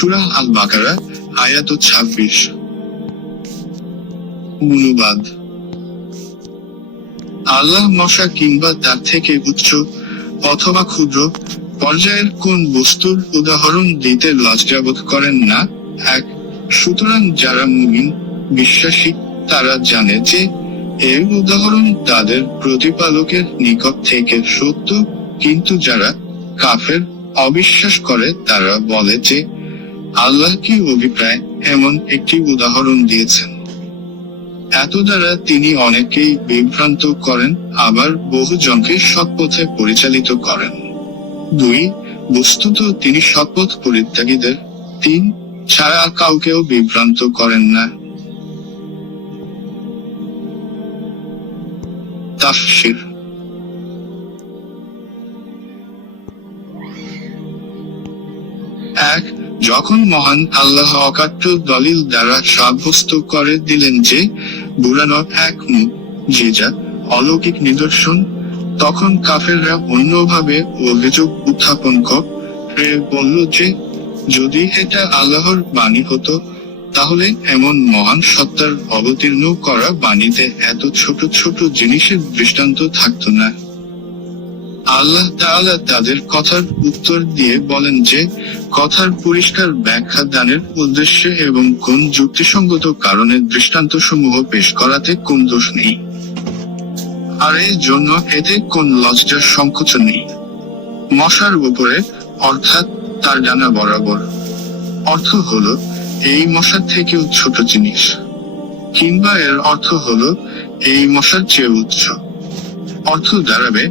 সূরা আল বাকারা আয়াত 26। অনুবাদ: আল্লাহ মশা কিংবা তার থেকে উচ্চ অথবা ক্ষুদ্র পর্যায়ের কোন বস্তুর উদাহরণ দিতে লজ্জাবোধ করেন না। এক, সুতরাং যারা মুমিন বিশ্বাসী তারা জানে যে এর উদাহরণ তাদের প্রতিপালকের নিকট থেকে সত্য, কিন্তু যারা কাফের অবিশ্বাস করে তারা বলে যে আল্লাহ কি অভিপ্রায় এমন একটি উদাহরণ দিয়েছেন। এত দ্বারা তিনি অনেকেই বিভ্রান্ত করেন, আবার বহু জনকে সৎপথে পরিচালিত করেন। 2, বস্তুত তিনি সৎপথ পরিত্যাগীদের 3 ছাড়া কাউকেও বিভ্রান্ত করেন না। তাফসীর: এক, যখন মহান আল্লাহ অকাট্য দলিল দ্বারা সাব্যস্ত করে দিলেন যে বুরানো এক মুজিজা অলৌকিক নিদর্শন, তখন কাফেররা অন্যভাবে অভিযোগ উত্থাপন করে বলল যে যদি এটা আল্লাহর বাণী হতো তাহলে এমন মহান সত্তার অবতীর্ণ করা বাণীতে এত ছোট ছোট জিনিসের দৃষ্টান্ত থাকতো না। আল্লাহ তাআলা তাদের কথার উত্তর দিয়ে বলেন যে কথার পরিষ্কার ব্যাখ্যা দানের উদ্দেশ্যে এবং কোন যুক্তিসঙ্গত কারণে দৃষ্টান্তসমূহ পেশ করাতে কোন দোষ নেই, আর এই জন্য এতে কোন লজ্জার সংকোচ নেই। মশার উপরে অর্থাৎ তার ডানা বরাবর অর্থ হলো এই মশার থেকেও ছোট জিনিস, কিংবা এর অর্থ হলো এই মশার চেয়ে উচ্চ অর্থ দাঁড়াবে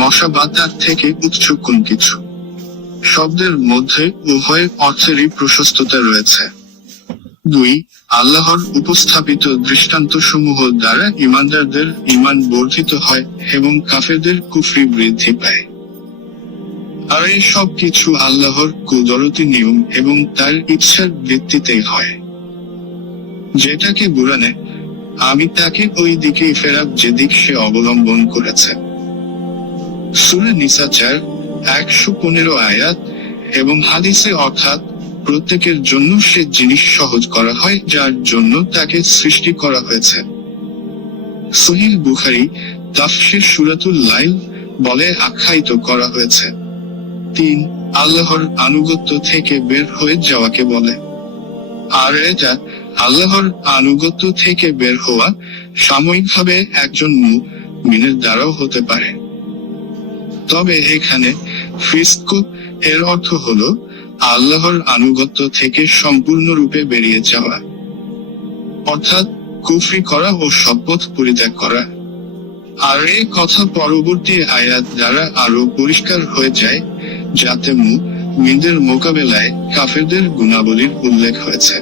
মশা বা তার থেকে উচ্চ কোন কিছু। শব্দের মধ্যে উভয় অর্থেরই প্রশস্ততা রয়েছে। 2, আল্লাহর উপস্থাপিত দৃষ্টান্তসমূহ দ্বারা ঈমানদারদের ঈমান বর্ধিত হয় এবং কাফেরদের কুফরি বৃদ্ধি পায়। আর এই সব কিছু আল্লাহর কুদরতি নিয়ম এবং তার ইচ্ছার ভিত্তিতেই হয়। যেটাকে বুরানে আমি তাকে ওই দিকেই ফেরাব যেদিক সে অবলম্বন করেছে। সূরা নিসা 4:115 আয়াত। এবং হাদিসে অর্থাৎ প্রত্যেকের জন্য সে জিনিস সহজ করা হয় যার জন্য তাকে সৃষ্টি করা হয়েছে। সহিহ বুখারী তাফসীর সূরাতুল লাইল বলে আখ্যায়িত করা হয়েছে। 3, আল্লাহর আনুগত্য থেকে বের হয়ে যাওয়াকে বলে। আর এটা আল্লাহর আনুগত্য থেকে বের হওয়া সাময়িকভাবে একজন মুমিনের দ্বারাও হতে পারে। তবে এখানে ফিস্ক এর অর্থ হলো আল্লাহর আনুগত্য থেকে সম্পূর্ণরূপে বেরিয়ে যাওয়া, অর্থাৎ কুফরি করা ও শপথ পরিত্যাগ করা। আর এই কথা পরবর্তী আয়াত দ্বারা আরো পরিষ্কার হয়ে যায়, যাতে মুমিনদের মোকাবেলায় কাফেরদের গুণাবলীর উল্লেখ হয়েছে।